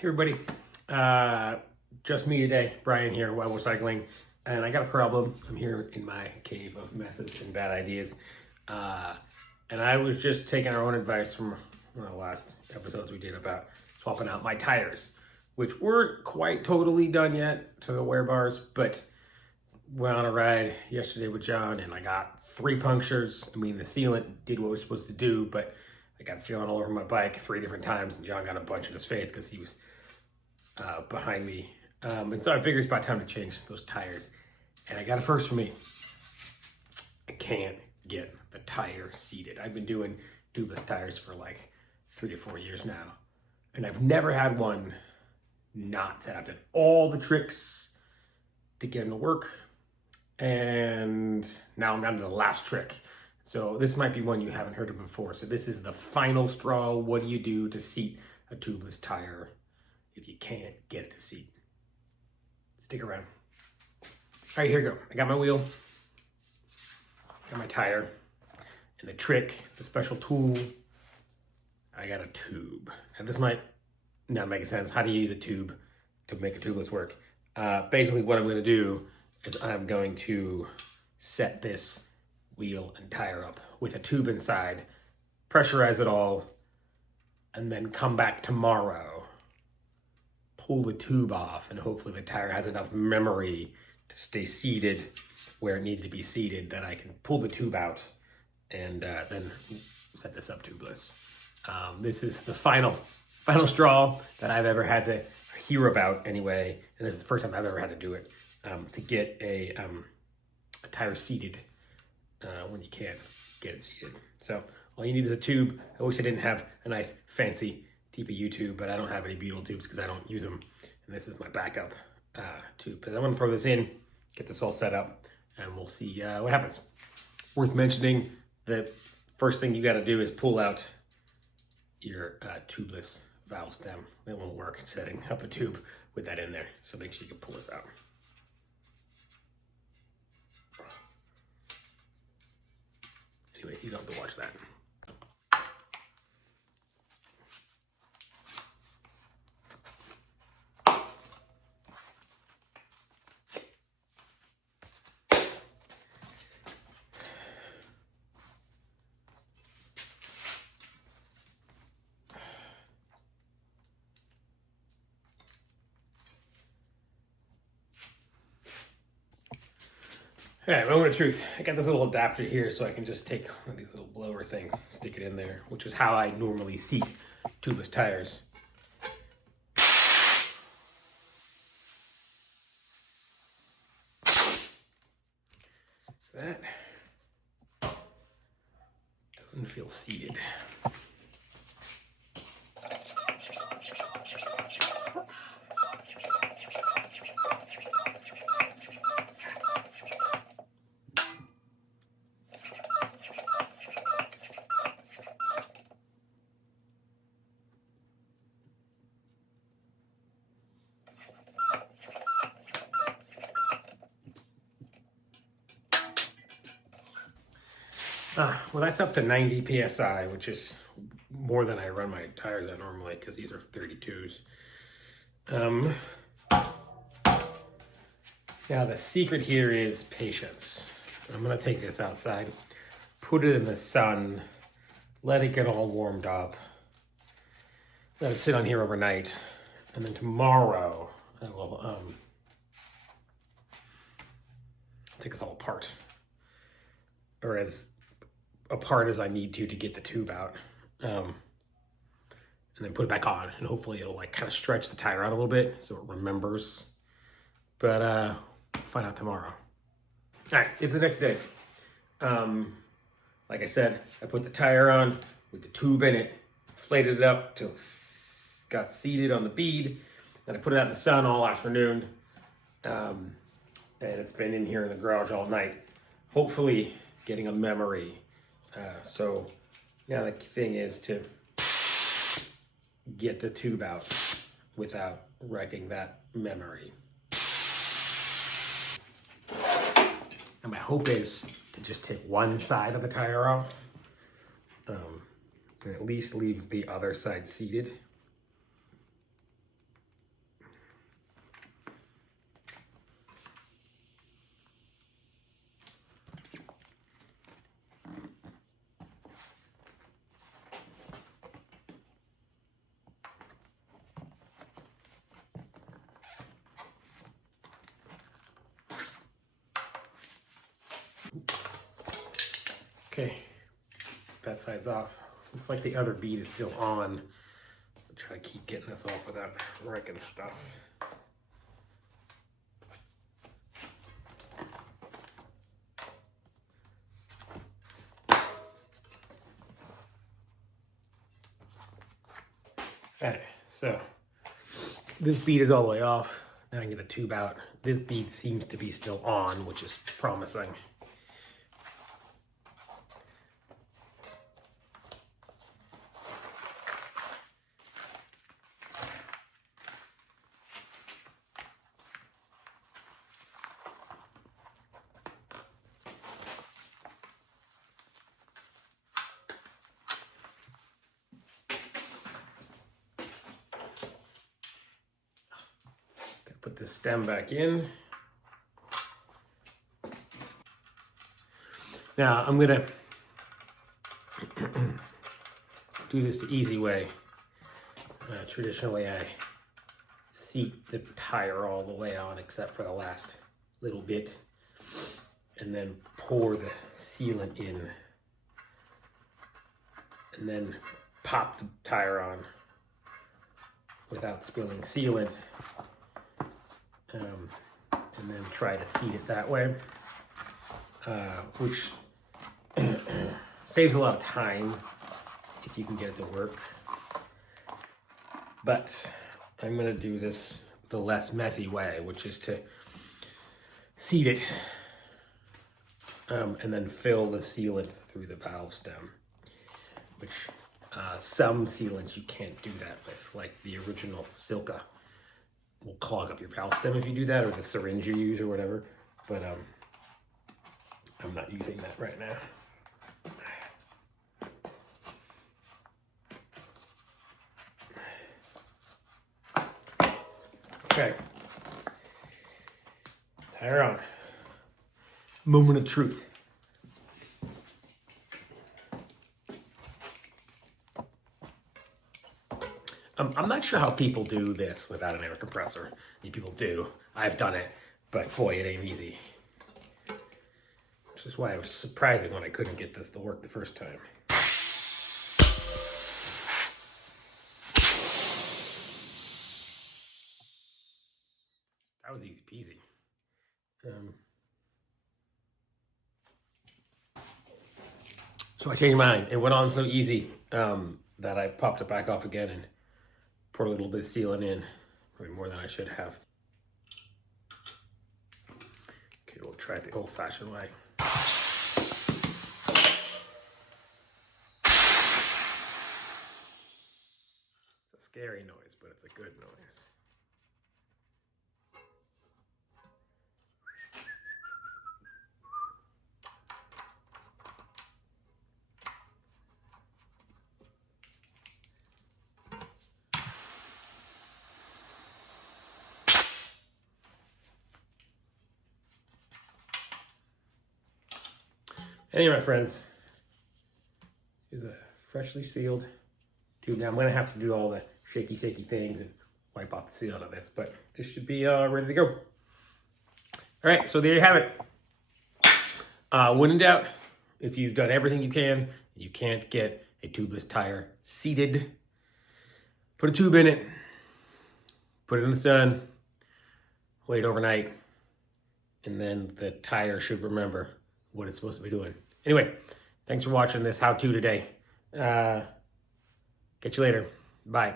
Hey everybody, just me today, Brian here, Wild Cycling, and I got a problem. I'm here in my cave of messes and bad ideas, and I was just taking our own advice from one of the last episodes we did about swapping out my tires, which weren't quite totally done yet to the wear bars, but went on a ride yesterday with John and I got 3 punctures. I mean, the sealant did what it was supposed to do, but I got sealant all over my bike 3 different times, and John got a bunch in his face because he was behind me. And so I figured it's about time to change those tires. And I got a first for me. I can't get the tire seated. I've been doing tubeless tires for like 3 to 4 years now, and I've never had one not set. I've done all the tricks to get them to work, and now I'm down to the last trick. So this might be one you haven't heard of before. So this is the final straw. What do you do to seat a tubeless tire if you can't get it to seat? Stick around. All right, here we go. I got my wheel, got my tire, and the trick, the special tool, I got a tube. And this might not make sense. How do you use a tube to make a tubeless work? Basically what I'm gonna do is I'm going to set this wheel and tire up with a tube inside, pressurize it all, and then come back tomorrow, pull the tube off, and hopefully the tire has enough memory to stay seated where it needs to be seated that I can pull the tube out and then set this up tubeless. This is the final straw that I've ever had to hear about anyway, and this is the first time I've ever had to do it, to get a tire seated when you can't get it seated. So all you need is a tube. I wish I didn't have a nice fancy TPU tube, but I don't have any butyl tubes because I don't use them. And this is my backup tube. But I'm gonna throw this in, get this all set up, and we'll see what happens. Worth mentioning, the first thing you gotta do is pull out your tubeless valve stem. It won't work setting up a tube with that in there. So make sure you can pull this out. Anyway, you don't have to watch that. All right, moment of truth. I got this little adapter here so I can just take one of these little blower things, stick it in there, which is how I normally seat tubeless tires. That doesn't feel seated. Well, that's up to 90 PSI, which is more than I run my tires at normally because these are 32s. Now the secret here is patience. I'm gonna take this outside, put it in the sun, let it get all warmed up, let it sit on here overnight, and then tomorrow I will take this all apart, or as apart as I need to get the tube out, and then put it back on, and hopefully it'll like kind of stretch the tire out a little bit so it remembers. But we'll find out tomorrow. All right, it's the next day. Like I said, I put the tire on with the tube in it, inflated it up till it got seated on the bead. Then I put it out in the sun all afternoon, and it's been in here in the garage all night, hopefully getting a memory. So now the thing is to get the tube out without wrecking that memory. And my hope is to just take one side of the tire off, and at least leave the other side seated. Okay, that side's off. Looks like the other bead is still on. I'll try to keep getting this off without wrecking stuff. Okay, so this bead is all the way off. Now I can get the tube out. This bead seems to be still on, which is promising. Put the stem back in. Now I'm gonna do this the easy way. Traditionally I seat the tire all the way on except for the last little bit and then pour the sealant in and then pop the tire on without spilling sealant. And then try to seat it that way, which saves a lot of time if you can get it to work. But I'm going to do this the less messy way, which is to seat it and then fill the sealant through the valve stem, which some sealants you can't do that with, like the original Silka will clog up your valve stem if you do that, or the syringe you use or whatever, but I'm not using that right now. Okay, tire on. Moment of truth. I'm not sure how people do this without an air compressor. Many people do. I've done it, but boy, it ain't easy. Which is why it was surprising when I couldn't get this to work the first time. That was easy peasy. So I changed my mind. It went on so easy that I popped it back off again and poured a little bit of sealant in, probably more than I should have. Okay, we'll try it the old-fashioned way. It's a scary noise, but it's a good noise. Anyway, my friends, is a freshly sealed tube. Now I'm gonna have to do all the shaky things and wipe off the seal out of this, but this should be ready to go. All right, so there you have it. When in doubt, if you've done everything you can, and you can't get a tubeless tire seated, put a tube in it, put it in the sun, wait overnight, and then the tire should remember what it's supposed to be doing. Anyway, thanks for watching this how-to today. Catch you later. Bye.